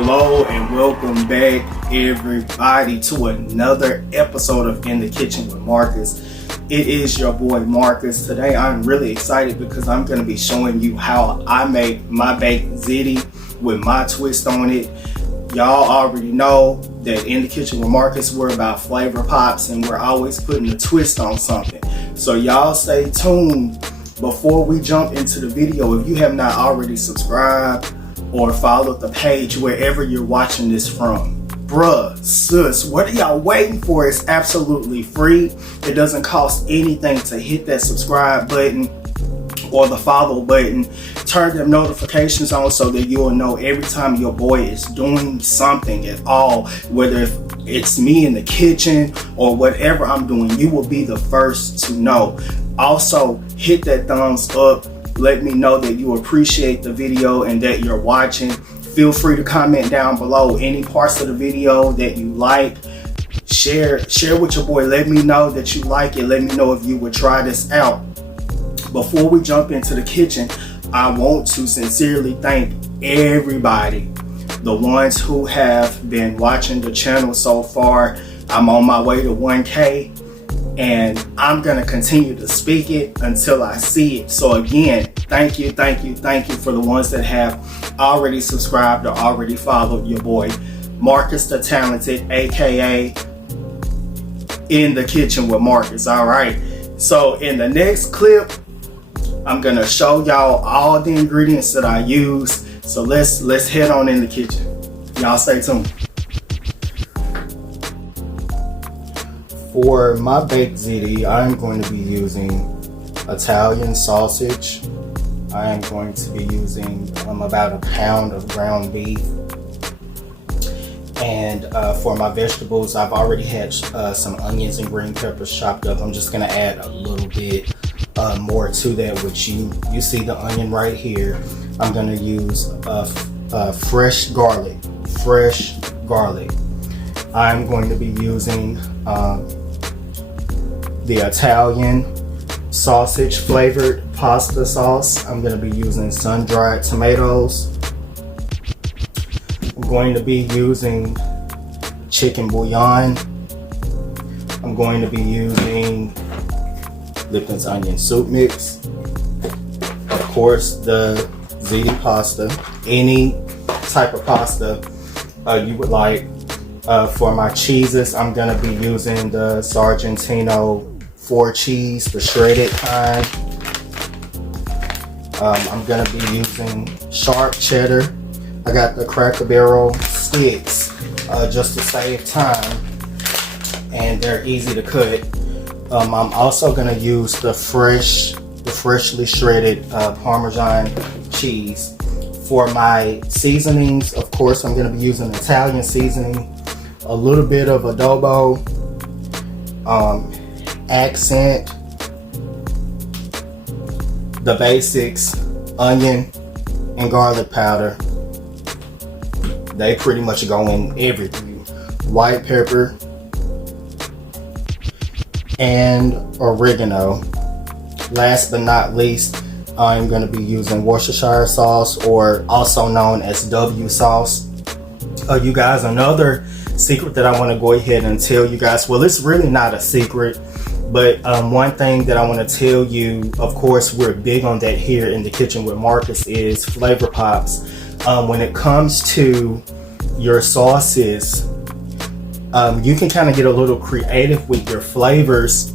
Hello and welcome back everybody to another episode of In the Kitchen with Marcus. It is your boy Marcus. Today I'm really excited because I'm going to be showing you how I make my baked ziti with my twist on it. Y'all already know that In the Kitchen with Marcus we're about flavor pops and we're always putting a twist on something. So y'all stay tuned. Before we jump into the video, if you have not already subscribed or followed the page wherever you're watching this from, bruh, sis, what are y'all waiting for? It's absolutely free. It doesn't cost anything to hit that subscribe button or the follow button. Turn them notifications on so that you'll know every time your boy is doing something at all, whether it's me in the kitchen or whatever I'm doing, you will be the first to know. Also, hit that thumbs up. Let me know that you appreciate the video and that you're watching. Feel free to comment down below any parts of the video that you like. Share with your boy. Let me know that you like it. Let me know if you would try this out. Before we jump into the kitchen, I want to sincerely thank everybody, the ones who have been watching the channel so far. I'm on my way to 1K. And I'm gonna continue to speak it until I see it. So again, thank you for the ones that have already subscribed or already followed your boy Marcus the Talented, aka In the Kitchen with Marcus. All right. So in the next clip, I'm gonna show y'all all the ingredients that I use. So let's head on in the kitchen. Y'all stay tuned. For my baked ziti, I'm going to be using Italian sausage. I am going to be using about a pound of ground beef. And for my vegetables, I've already had some onions and green peppers chopped up. I'm just going to add a little bit more to that, which you see the onion right here. I'm going to use fresh garlic. I'm going to be using the Italian sausage flavored pasta sauce. I'm going to be using sun-dried tomatoes. I'm going to be using chicken bouillon. I'm going to be using Lipton's onion soup mix. Of course, the ziti pasta, any type of pasta you would like. For my cheeses, I'm going to be using the Sargentino 4 cheese, the shredded kind. I'm going to be using sharp cheddar. I got the Cracker Barrel sticks just to save time, and they're easy to cut. I'm also going to use the freshly shredded Parmesan cheese. For my seasonings, of course, I'm going to be using Italian seasoning, a little bit of adobo, accent, the basics, onion and garlic powder. They pretty much go in everything. White pepper and oregano. Last but not least, I'm going to be using Worcestershire sauce, or also known as W sauce. You guys, another secret that I want to go ahead and tell you guys, well, it's really not a secret, but one thing that I want to tell you, of course, we're big on that here in the kitchen with Marcus, is flavor pops. When it comes to your sauces, you can kind of get a little creative with your flavors,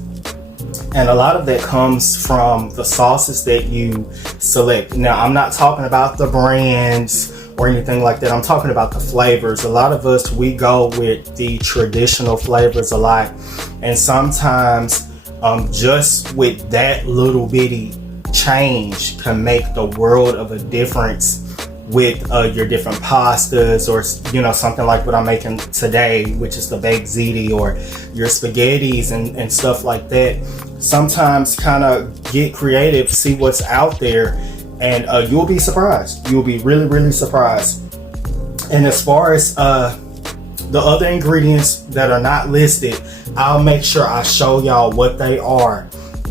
and a lot of that comes from the sauces that you select. Now, I'm not talking about the brands or anything like that. I'm talking about the flavors. A lot of us, we go with the traditional flavors a lot, and sometimes just with that little bitty change can make the world of a difference with your different pastas, or something like what I'm making today, which is the baked ziti, or your spaghettis and stuff like that. Sometimes kind of get creative, see what's out there, and you'll be surprised. You'll be really surprised. And as far as the other ingredients that are not listed, I'll make sure I show y'all what they are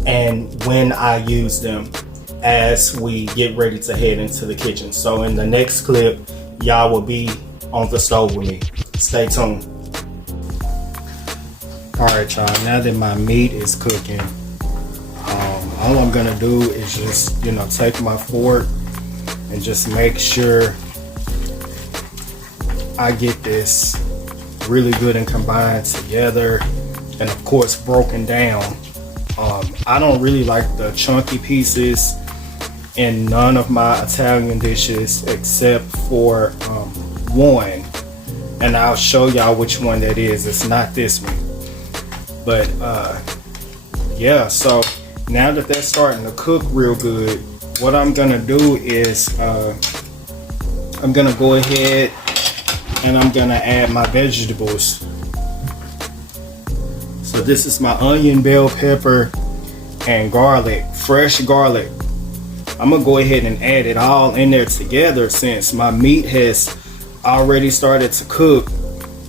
and when I use them as we get ready to head into the kitchen. So in the next clip, y'all will be on the stove with me. Stay tuned. Alright y'all, now that my meat is cooking, all I'm gonna do is just, take my fork and just make sure I get this really good and combined together, and of course broken down. I don't really like the chunky pieces in none of my Italian dishes except for one, and I'll show y'all which one that is. It's not this one, but yeah. So now that that's starting to cook real good, what I'm gonna do is I'm gonna go ahead and I'm gonna add my vegetables. So this is my onion, bell pepper, and garlic, fresh garlic. I'm gonna go ahead and add it all in there together since my meat has already started to cook.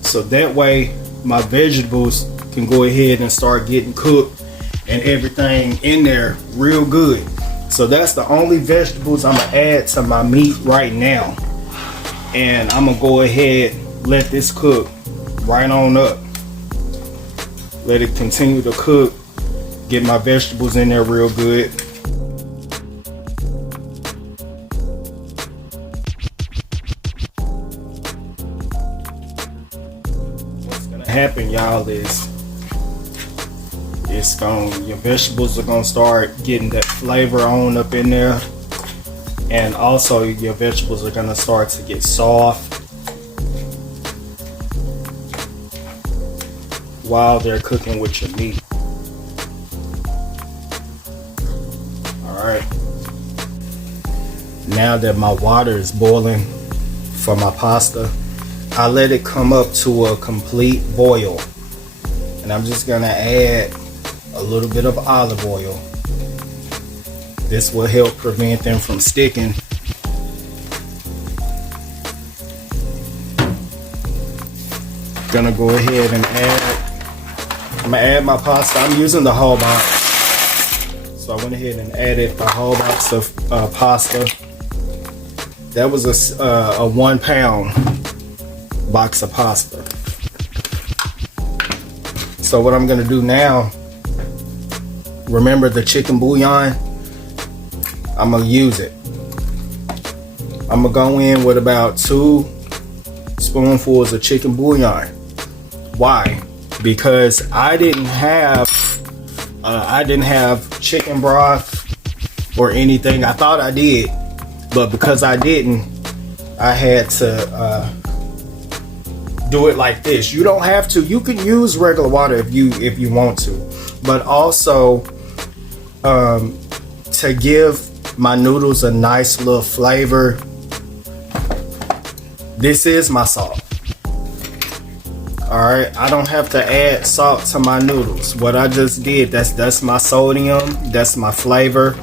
So that way my vegetables can go ahead and start getting cooked and everything in there real good. So that's the only vegetables I'm gonna add to my meat right now. And I'm gonna go ahead, let this cook right on up. Let it continue to cook. Get my vegetables in there real good. What's gonna happen, y'all, is your vegetables are gonna start getting that flavor on up in there, and also your vegetables are gonna start to get soft while they're cooking with your meat. Alright. Now that my water is boiling for my pasta, I let it come up to a complete boil. And I'm just gonna add a little bit of olive oil. This will help prevent them from sticking. Gonna go ahead and I'm gonna add my pasta. I'm using the whole box, so I went ahead and added the whole box of pasta. That was a 1 pound box of pasta. So what I'm gonna do now, remember the chicken bouillon? I'm gonna use it. I'm gonna go in with about 2 spoonfuls of chicken bouillon. Why? Because I didn't have chicken broth or anything. I thought I did, but because I didn't, I had to do it like this. You don't have to. You can use regular water if you want to, but also to give my noodles a nice little flavor, this is my salt. Alright, I don't have to add salt to my noodles. What I just did, that's my sodium, that's my flavor.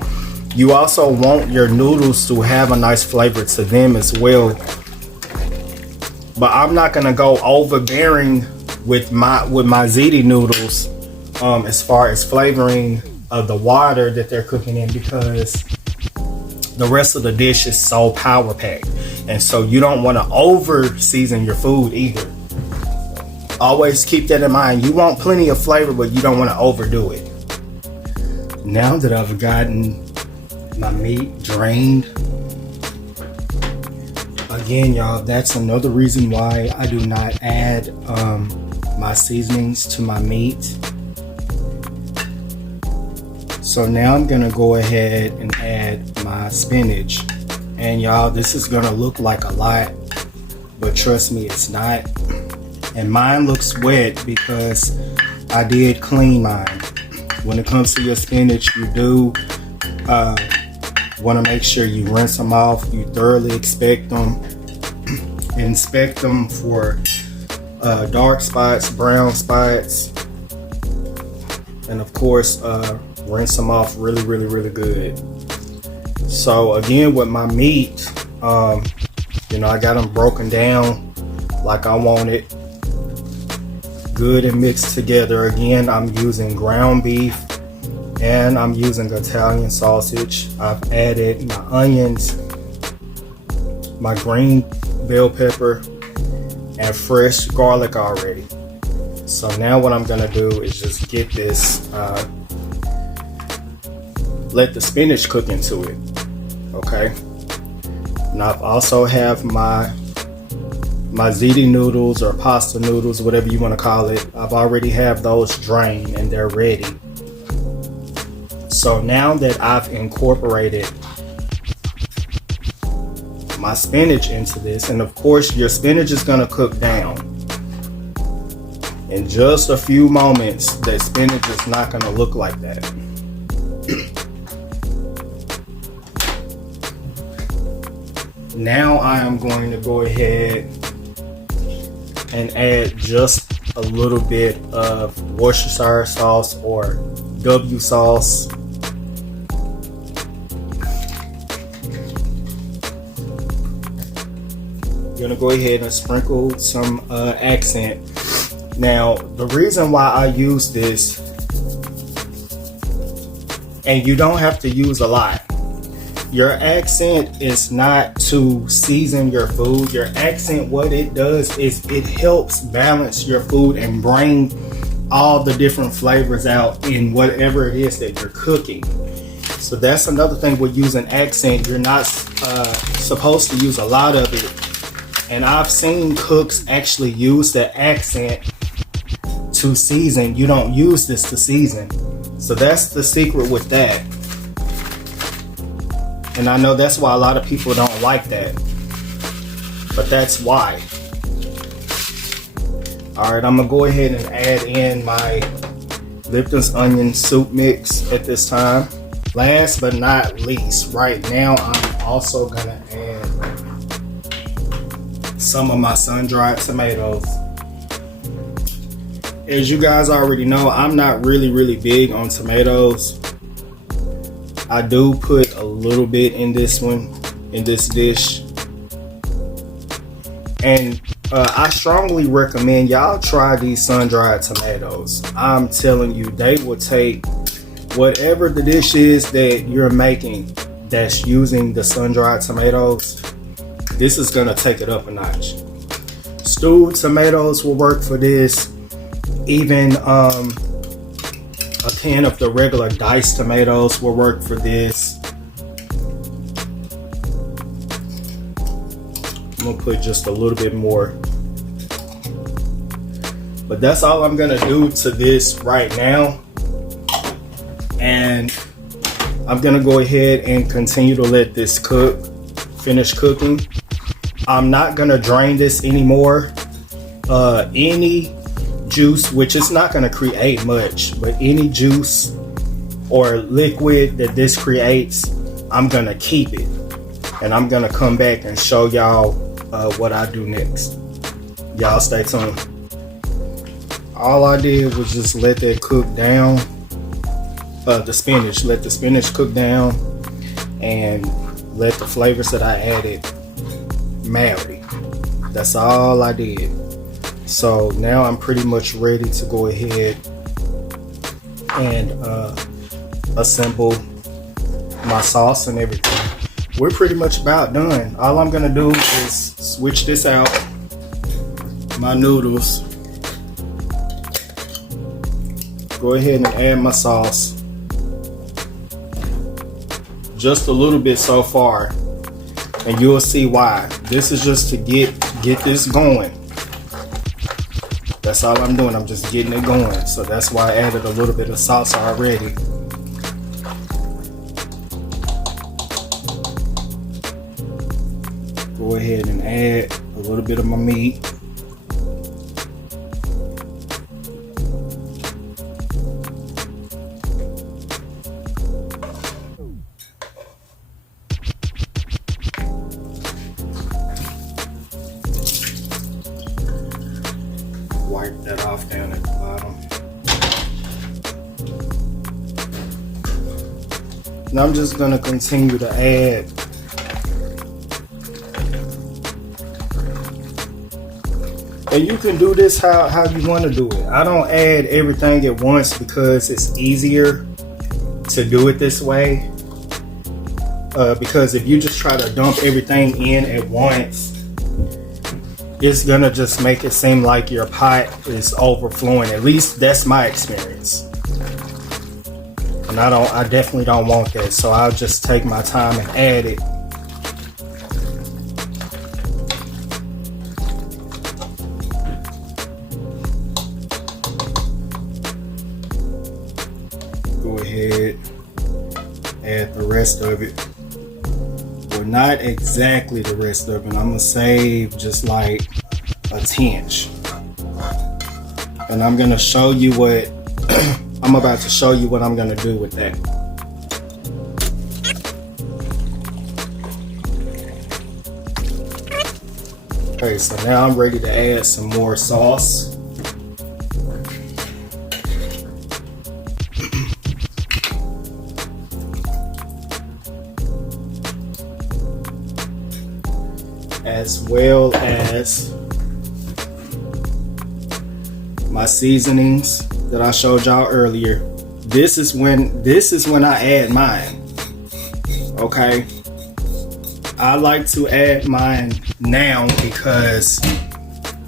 You also want your noodles to have a nice flavor to them as well. But I'm not gonna go overbearing with my ziti noodles as far as flavoring of the water that they're cooking in, because the rest of the dish is so power packed, and so you don't want to over season your food either. Always keep that in mind. You want plenty of flavor, but you don't want to overdo it. Now that I've gotten my meat drained, again, y'all, that's another reason why I do not add my seasonings to my meat. So now I'm gonna go ahead and add my spinach. And y'all, this is gonna look like a lot, but trust me, it's not. And mine looks wet because I did clean mine. When it comes to your spinach, you do want to make sure you rinse them off. You thoroughly inspect them for dark spots, brown spots, and of course rinse them off really good. So again, with my meat, I got them broken down like I want it, good and mixed together. Again, I'm using ground beef and I'm using Italian sausage. I've added my onions, my green bell pepper, and fresh garlic already. So now what I'm gonna do is just get this, let the spinach cook into it. Okay. Now I also have my ziti noodles or pasta noodles, whatever you want to call it. I've already have those drained and they're ready. So now that I've incorporated my spinach into this, and of course your spinach is gonna cook down. In just a few moments, that spinach is not gonna look like that. Now I am going to go ahead and add just a little bit of Worcestershire sauce or W sauce. Gonna go ahead and sprinkle some accent. Now the reason why I use this, and you don't have to use a lot, your accent is not to season your food. Your accent, what it does is it helps balance your food and bring all the different flavors out in whatever it is that you're cooking. So that's another thing with using accent. You're not supposed to use a lot of it. And I've seen cooks actually use the accent to season. You don't use this to season. So that's the secret with that. And I know that's why a lot of people don't like that. But that's why. Alright, I'm going to go ahead and add in my Lipton's onion soup mix at this time. Last but not least, right now I'm also going to add some of my sun-dried tomatoes. As you guys already know, I'm not really big on tomatoes. I do put a little bit in this one, in this dish. And I strongly recommend y'all try these sun-dried tomatoes. I'm telling you, they will take whatever the dish is that you're making that's using the sun-dried tomatoes. This is gonna take it up a notch. Stewed tomatoes will work for this. Even a can of the regular diced tomatoes will work for this. I'm gonna put just a little bit more. But that's all I'm gonna do to this right now. And I'm gonna go ahead and continue to let this cook, finish cooking. I'm not gonna drain this anymore. Any juice, which is not going to create much, but any juice or liquid that this creates, I'm going to keep it, and I'm going to come back and show y'all what I do next. Y'all stay tuned. All I did was just let that cook down, the spinach, let the spinach cook down and let the flavors that I added marry. That's all I did. So now I'm pretty much ready to go ahead and assemble my sauce and everything. We're pretty much about done. All I'm gonna do is switch this out, my noodles. Go ahead and add my sauce. Just a little bit so far, and you'll see why. This is just to get this going. That's all I'm doing. I'm just getting it going. So that's why I added a little bit of sauce already. Go ahead and add a little bit of my meat. Wipe that off down at the bottom. Now I'm just going to continue to add and you can do this how you want to do it. I don't add everything at once because it's easier to do it this way. Because if you just try to dump everything in at once, it's gonna just make it seem like your pot is overflowing. At least that's my experience. And I definitely don't want that. So I'll just take my time and add it. Go ahead, add the rest of it. Well, not exactly the rest of it. I'm gonna save just like a tinge. And I'm gonna show you what I'm about to show you what I'm gonna do with that. Okay, so now I'm ready to add some more sauce. As well as my seasonings that I showed y'all earlier. This is when I add mine. Okay, I like to add mine now because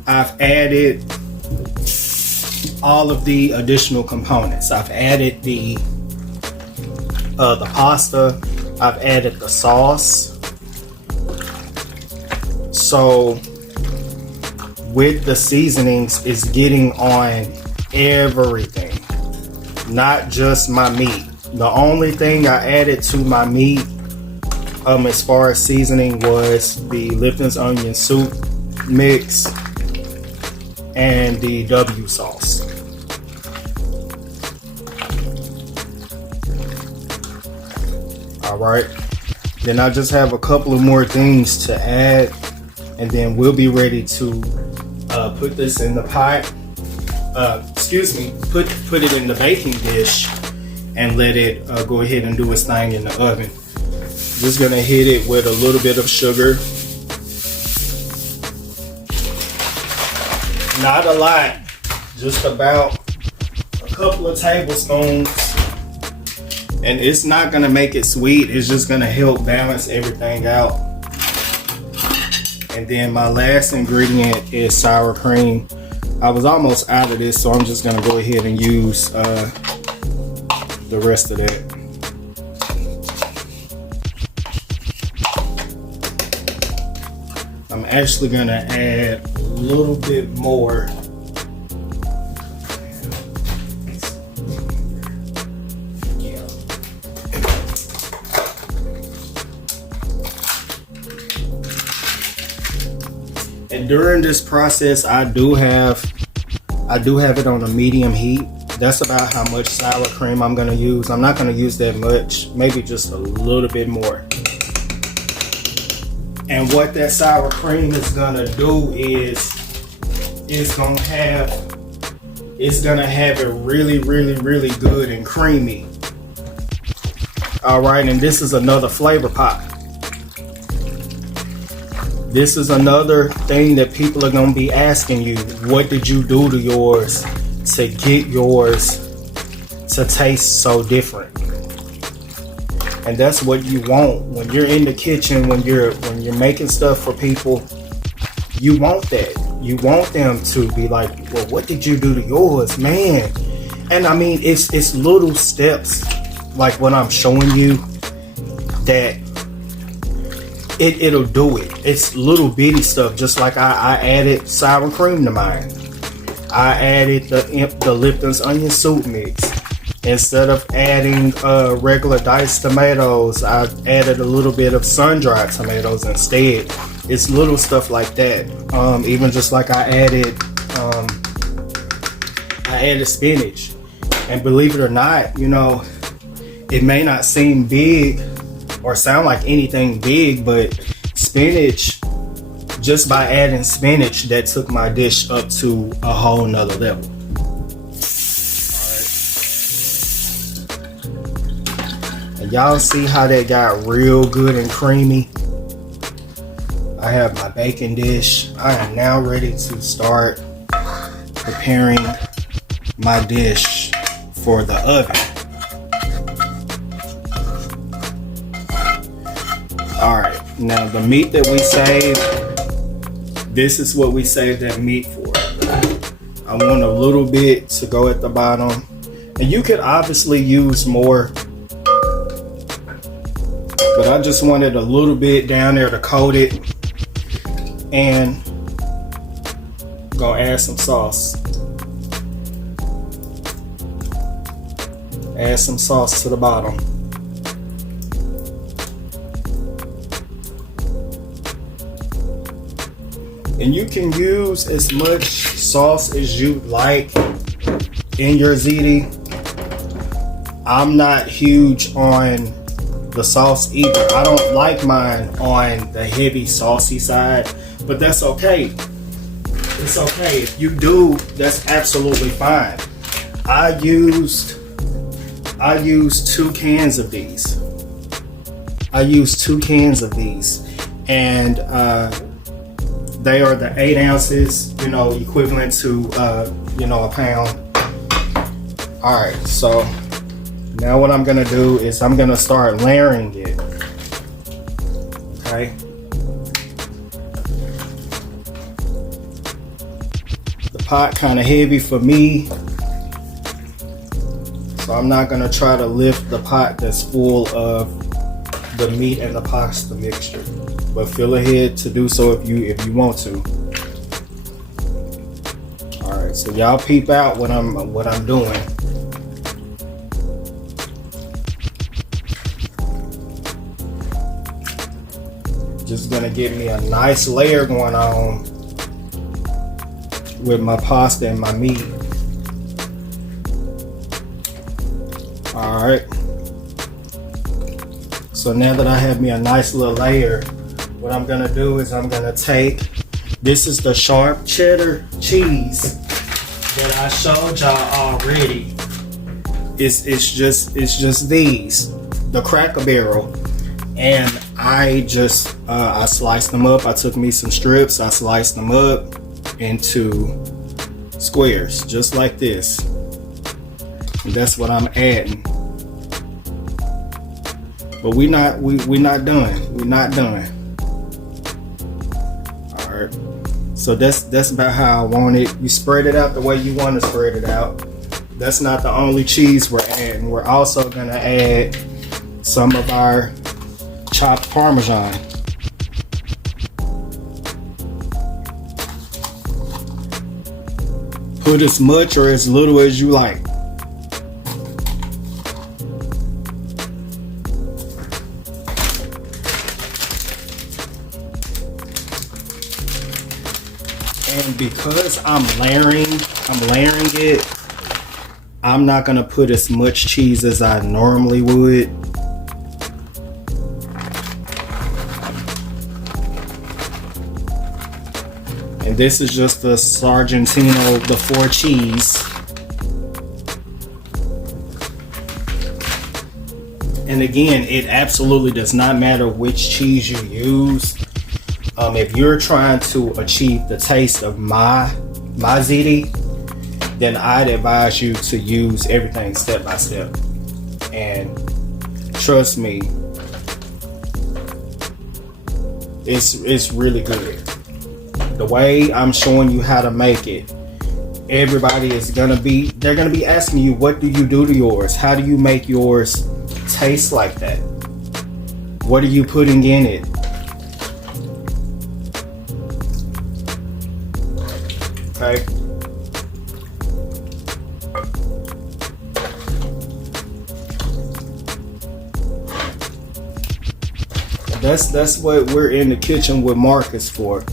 I've added all of the additional components. I've added the pasta. I've added the sauce. So with the seasonings, it's getting on everything, not just my meat. The only thing I added to my meat as far as seasoning was the Lipton's onion soup mix and the W sauce. All right, then I just have a couple of more things to add, and then we'll be ready to put this in the pot. Put it in the baking dish and let it go ahead and do its thing in the oven. Just gonna hit it with a little bit of sugar. Not a lot, just about a couple of tablespoons. And it's not gonna make it sweet, it's just gonna help balance everything out. And then my last ingredient is sour cream. I was almost out of this, so I'm just gonna go ahead and use the rest of that. I'm actually gonna add a little bit more. And during this process, I do have it on a medium heat. That's about how much sour cream I'm gonna use. I'm not gonna use that much, maybe just a little bit more. And what that sour cream is gonna do is it's gonna have it really, really, really good and creamy. All right, and this is another flavor pop. This is another thing that people are gonna be asking you. What did you do to yours to get yours to taste so different? And that's what you want when you're in the kitchen, when you're making stuff for people. You want that. You want them to be like, well, what did you do to yours, man? And I mean, it's little steps like what I'm showing you that it'll do it. It's little bitty stuff. Just like I added sour cream to mine. I added the Lipton's onion soup mix. Instead of adding regular diced tomatoes, I added a little bit of sun-dried tomatoes instead. It's little stuff like that. Even just like I added spinach. And believe it or not, you know, it may not seem big or sound like anything big, but spinach, just by adding spinach, that took my dish up to a whole nother level. Y'all see how that got real good and creamy? I have my baking dish. I am now ready to start preparing my dish for the oven. Alright, now the meat that we saved, This is what we save that meat for. I want a little bit to go at the bottom. And you could obviously use more, but I just wanted a little bit down there to coat it. And gonna add some sauce. Add some sauce to the bottom. And you can use as much sauce as you like in your ziti. I'm not huge on the sauce either. I don't like mine on the heavy saucy side, but that's okay. It's okay. If you do, that's absolutely fine. I used 2 cans of these. And they are the 8 ounces, equivalent to a pound. All right, so now what I'm gonna do is I'm gonna start layering it. Okay. The pot kind of heavy for me, so I'm not gonna try to lift the pot that's full of the meat and the pasta mixture, but feel ahead to do so if you want to. All right, so y'all peep out what I'm doing. Just gonna get me a nice layer going on with my pasta and my meat. All right. So now that I have me a nice little layer, what I'm gonna do is I'm gonna take, this is the sharp cheddar cheese that I showed y'all already. It's just these, the Cracker Barrel, and I just I sliced them up. I took me some strips, I sliced them up into squares, just like this. And that's what I'm adding. But we're not done. We're not done. All right. So that's about how I want it. You spread it out the way you want to spread it out. That's not the only cheese we're adding. We're also gonna add some of our chopped Parmesan. Put as much or as little as you like. And because I'm layering it, I'm not gonna put as much cheese as I normally would. And this is just the Sargentino, the 4 cheese. And again, it absolutely does not matter which cheese you use. If you're trying to achieve the taste of my ziti, then I'd advise you to use everything step by step. And trust me, it's really good. The way I'm showing you how to make it, everybody is gonna be asking you, what do you do to yours? How do you make yours taste like that? What are you putting in it? Okay. That's what we're in the kitchen with Marcus for.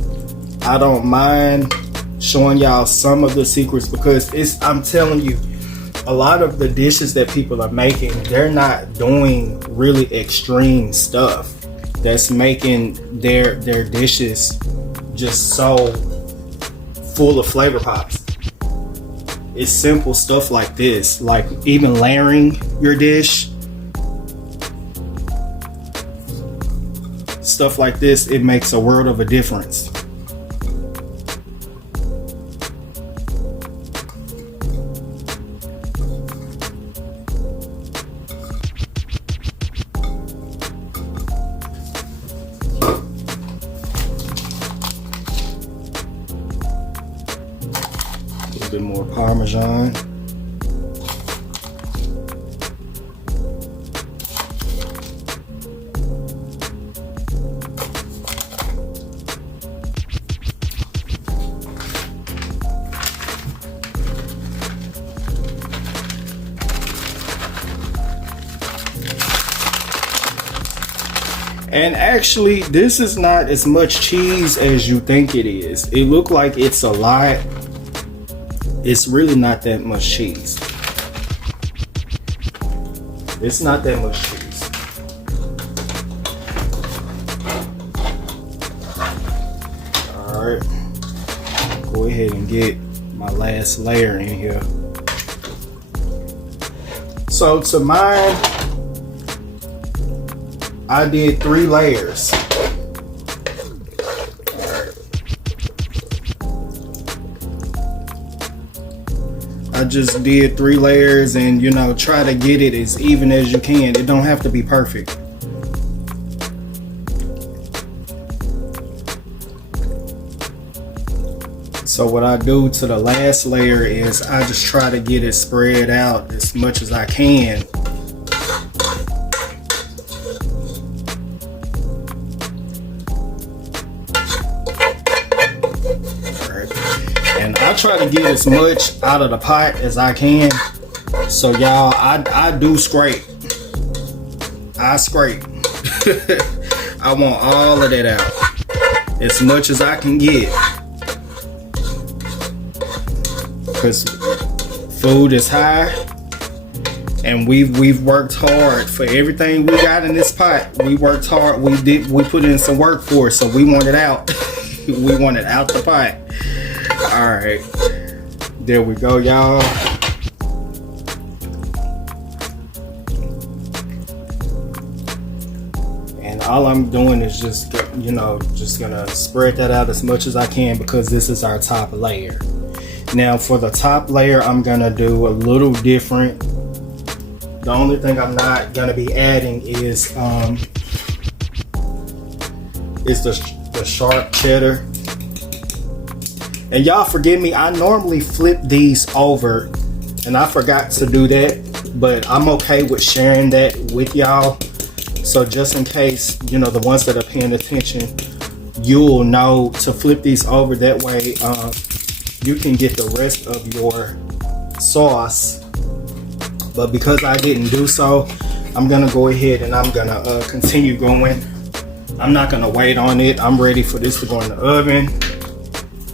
I don't mind showing y'all some of the secrets because I'm telling you, a lot of the dishes that people are making, they're not doing really extreme stuff that's making their dishes just so full of flavor pops. It's simple stuff like this, like even layering your dish, stuff like this, it makes a world of a difference. little bit more Parmesan. And actually, this is not as much cheese as you think it is. It looked like it's a lot. It's really not that much cheese. It's not that much cheese. Alright. Go ahead and get my last layer in here. So to mine, I did 3 layers. Alright. I just did 3 layers and, you know, try to get it as even as you can. It don't have to be perfect. So what I do to the last layer is I just try to get it spread out as much as I can. I try to get as much out of the pot as I can. So y'all, I do scrape. I scrape. I want all of that out. As much as I can get. Because food is high. And we've worked hard for everything we got in this pot. We worked hard. We put in some work for it. So we want it out. We want it out the pot. Alright, there we go, y'all. And all I'm doing is just, you know, just gonna spread that out as much as I can because this is our top layer. Now for the top layer, I'm gonna do a little different. The only thing I'm not gonna be adding is the sharp cheddar. And y'all forgive me, I normally flip these over and I forgot to do that, but I'm okay with sharing that with y'all. So just in case, you know, the ones that are paying attention, you'll know to flip these over. That way you can get the rest of your sauce. But because I didn't do so, I'm gonna go ahead and I'm gonna continue going. I'm not gonna wait on it. I'm ready for this to go in the oven.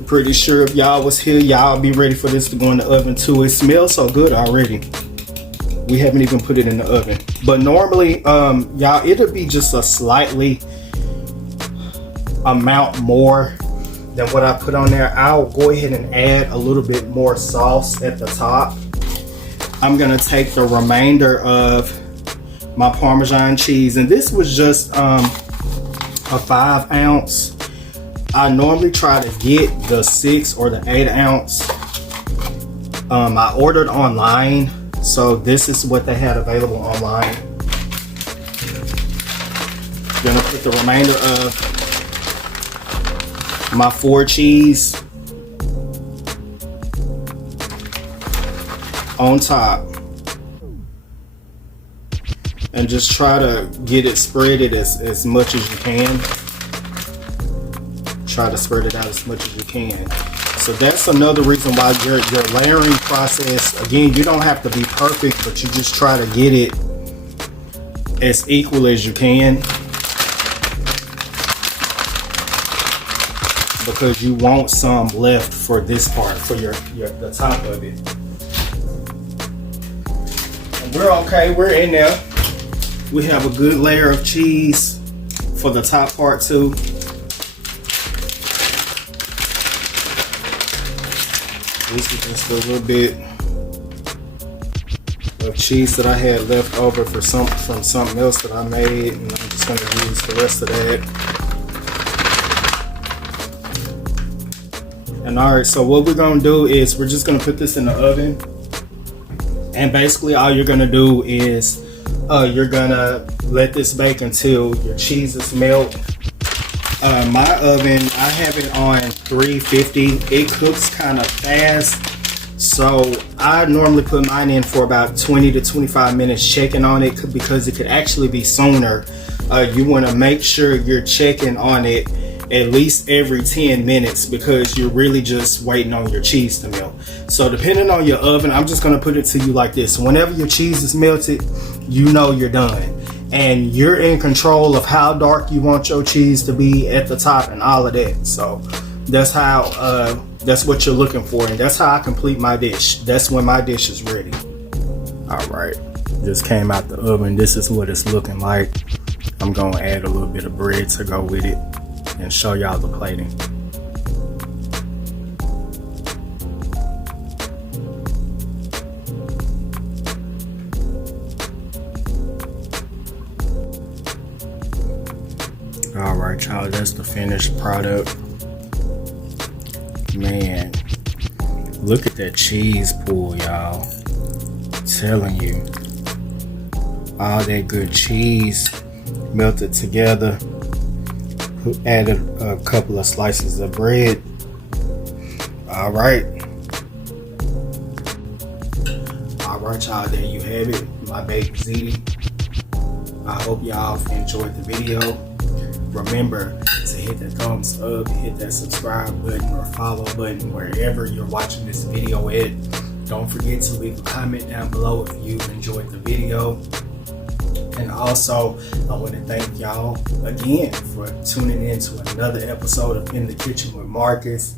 Pretty sure if y'all was here, y'all be ready for this to go in the oven too. It smells so good already. We haven't even put it in the oven. But normally, y'all, it'll be just a slightly amount more than what I put on there. I'll go ahead and add a little bit more sauce at the top. I'm gonna take the remainder of my Parmesan cheese, and this was just a 5 ounce. I normally try to get the 6 or the 8 ounce. I ordered online, so this is what they had available online. Gonna put the remainder of my 4 cheese on top. And just try to get it spreaded as much as you can. Try to spread it out as much as you can. So that's another reason why your layering process, again, you don't have to be perfect, but you just try to get it as equal as you can, because you want some left for this part, for the top of it. And we're okay, we're in there. We have a good layer of cheese for the top part too. This is just a little bit of cheese that I had left over from something else that I made, and I'm just going to use the rest of that. And alright, so what we're going to do is we're just going to put this in the oven, and basically all you're going to do is you're going to let this bake until your cheese is melt. My oven, I have it on 350. It cooks kind of fast, So I normally put mine in for about 20 to 25 minutes checking on it because it could actually be sooner. You want to make sure you're checking on it at least every 10 minutes because you're really just waiting on your cheese to melt. So depending on your oven, I'm just going to put it to you like this. Whenever your cheese is melted, you know you're done. And you're in control of how dark you want your cheese to be at the top and all of that. So that's how that's what you're looking for, and that's how I complete my dish. That's when my dish is ready. All right, just came out the oven. This is what it's looking like. I'm gonna add a little bit of bread to go with it and show y'all the plating. All right, y'all, that's the finished product. Man, look at that cheese pool, y'all. I'm telling you, all that good cheese melted together. Added a couple of slices of bread. All right, y'all, there you have it, my baked ziti. I hope y'all enjoyed the video. Remember to hit that thumbs up, hit that subscribe button or follow button wherever you're watching this video at. Don't forget to leave a comment down below if you enjoyed the video. And also, I want to thank y'all again for tuning in to another episode of In the Kitchen with Marcus.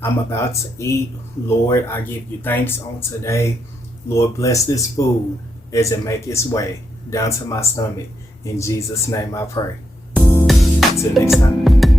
I'm about to eat. Lord, I give you thanks on today. Lord, bless this food as it make its way down to my stomach. In Jesus' name I pray. Until next time.